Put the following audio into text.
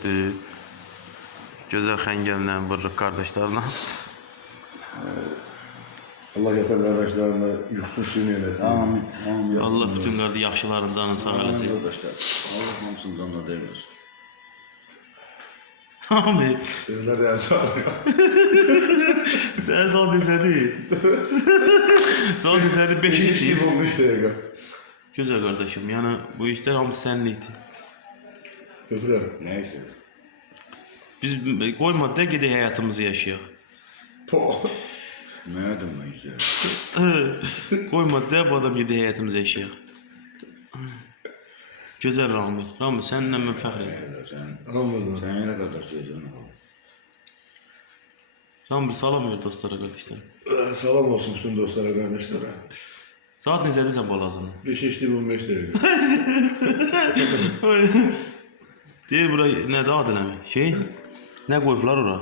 ötdü. Gözəl xəngəllə vururuq qardaşlarla. Allah yeter kardeşlerine yuxusunu şirin eylesin. Amin. Amin. Allah bütün yaxşıların canını sağ eləsin. Kardeşler. Allah hamısından da deyilmez. Abi, Sözler de sağlık. sən sağ desədi. Sağ desədi 5 Hiç işdir. gibi olmuş dakika. Gözəl qardaşım, yəni bu işlər hamısı səninlikdir. Götürüyorum. Neyse. Biz qoymadı da gedək həyatımızı yaşayaq. Po. Ne dedim ben işte? Qoymadı da bu adam gedək həyatımızı yaşayaq. Gözəl Ramil. Ramil, səninlə mən fəxr edirəm. Ramazan. Sen yine kardeşleyeceksin. Ramil, salam ver dostlara, qardaşlarım. Salam olsun bütün dostlara, kardeşlere. Saat necədir sən balazını? 5 işli 15 dakika. Deyir bura nədir adı nəmi? Nə qoyublar ora?